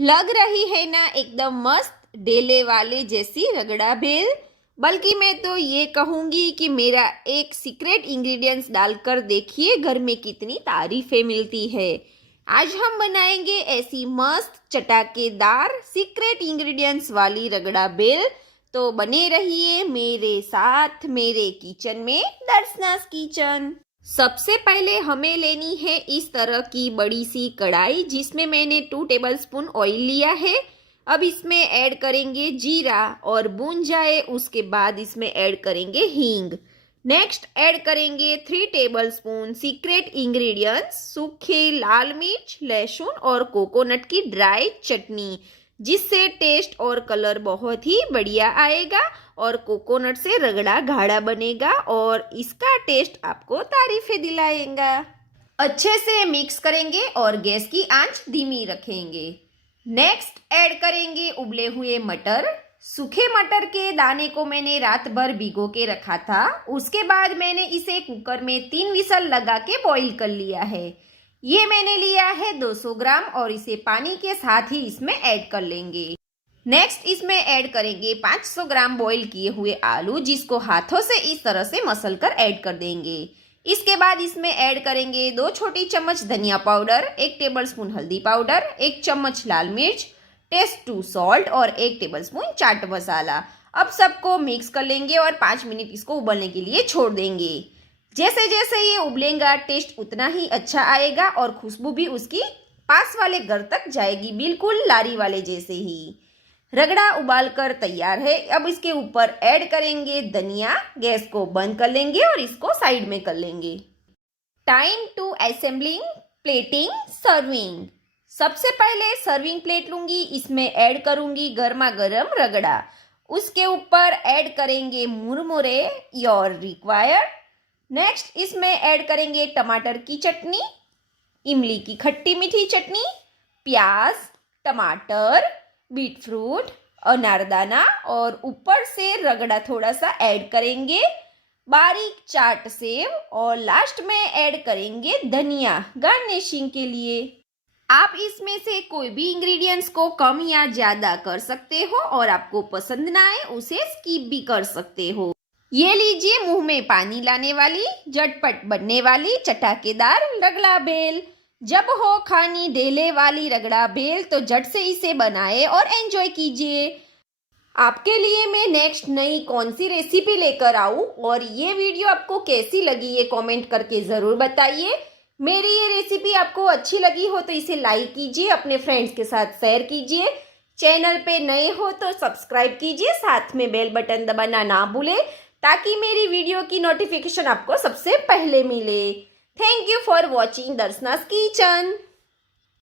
लग रही है ना एकदम मस्त डेले वाले जैसी रगड़ा भेल। बल्कि मैं तो ये कहूँगी कि मेरा एक सीक्रेट इंग्रेडिएंट्स डालकर देखिए घर में कितनी तारीफें मिलती है। आज हम बनाएंगे ऐसी मस्त चटाकेदार सीक्रेट इंग्रेडिएंट्स वाली रगड़ा भेल। तो बने रहिए मेरे साथ मेरे किचन में, दर्शनास किचन। सबसे पहले हमें लेनी है इस तरह की बड़ी सी कढ़ाई जिसमें मैंने 2 टेबलस्पून ऑयल लिया है। अब इसमें ऐड करेंगे जीरा और भून जाए उसके बाद इसमें ऐड करेंगे हींग। नेक्स्ट ऐड करेंगे 3 टेबलस्पून सीक्रेट इंग्रेडिएंट्स सूखे लाल मिर्च, लहसुन और कोकोनट की ड्राई चटनी, जिससे टेस्ट और कलर बहुत ही बढ़िया आएगा और कोकोनट से रगड़ा गाढ़ा बनेगा और इसका टेस्ट आपको तारीफें दिलाएगा। अच्छे से मिक्स करेंगे और गैस की आंच धीमी रखेंगे। नेक्स्ट ऐड करेंगे उबले हुए मटर। सूखे मटर के दाने को मैंने रात भर भिगो के रखा था। उसके बाद मैंने इसे कुकर में 3 विसल लगा के बॉईल कर लिया है। ये मैंने लिया है 200 ग्राम और इसे पानी के साथ ही इसमें ऐड कर लेंगे। नेक्स्ट इसमें ऐड करेंगे 500 ग्राम बॉईल किए हुए आलू, जिसको हाथों से इस तरह से मसल कर ऐड कर देंगे। इसके बाद इसमें ऐड करेंगे 2 छोटी चम्मच धनिया पाउडर, 1 टेबलस्पून हल्दी पाउडर, 1 चम्मच लाल मिर्च, टेस्ट टू सॉल्ट और 1 टेबलस्पून चाट मसाला। अब सबको मिक्स कर लेंगे और 5 मिनट इसको उबलने के लिए छोड़ देंगे। जैसे जैसे ये उबलेगा टेस्ट उतना ही अच्छा आएगा और खुशबू भी उसकी पास वाले घर तक जाएगी, बिल्कुल लारी वाले जैसे ही। रगड़ा उबाल कर तैयार है। अब इसके ऊपर ऐड करेंगे धनिया। गैस को बंद कर लेंगे और इसको साइड में कर लेंगे। Time to assembling, plating, serving. सबसे पहले सर्विंग प्लेट लूंगी, इसमें ऐड करूंगी गर्मा गर्म रगड़ा। उसके ऊपर ऐड करेंगे मुरमुरे योर रिक्वायर्ड। नेक्स्ट इसमें ऐड करेंगे टमाटर की चटनी, इमली की खट्टी मीठी चटनी, प्याज, टमाटर, बीट फ्रूट, अनारदाना और ऊपर से रगड़ा थोड़ा सा ऐड करेंगे, बारीक चाट सेव और लास्ट में ऐड करेंगे धनिया गार्निशिंग के लिए। आप इसमें से कोई भी इंग्रेडिएंट्स को कम या ज्यादा कर सकते हो और आपको पसंद ना आए उसे स्किप भी कर सकते हो। ये लीजिए मुंह में पानी लाने वाली, झटपट बनने वाली चटाकेदार रगड़ा भेल। जब हो खानी डेले वाली रगड़ा भेल तो झट से इसे बनाए और एंजॉय कीजिए। आपके लिए मैं नेक्स्ट नई कौन सी रेसिपी लेकर आऊँ और ये वीडियो आपको कैसी लगी ये कमेंट करके ज़रूर बताइए। मेरी ये रेसिपी आपको अच्छी लगी हो तो इसे लाइक कीजिए, अपने फ्रेंड्स के साथ शेयर कीजिए। चैनल पे नए हो तो सब्सक्राइब कीजिए, साथ में बेल बटन दबाना ना भूलें ताकि मेरी वीडियो की नोटिफिकेशन आपको सबसे पहले मिले। Thank you for watching Darshana's kitchen.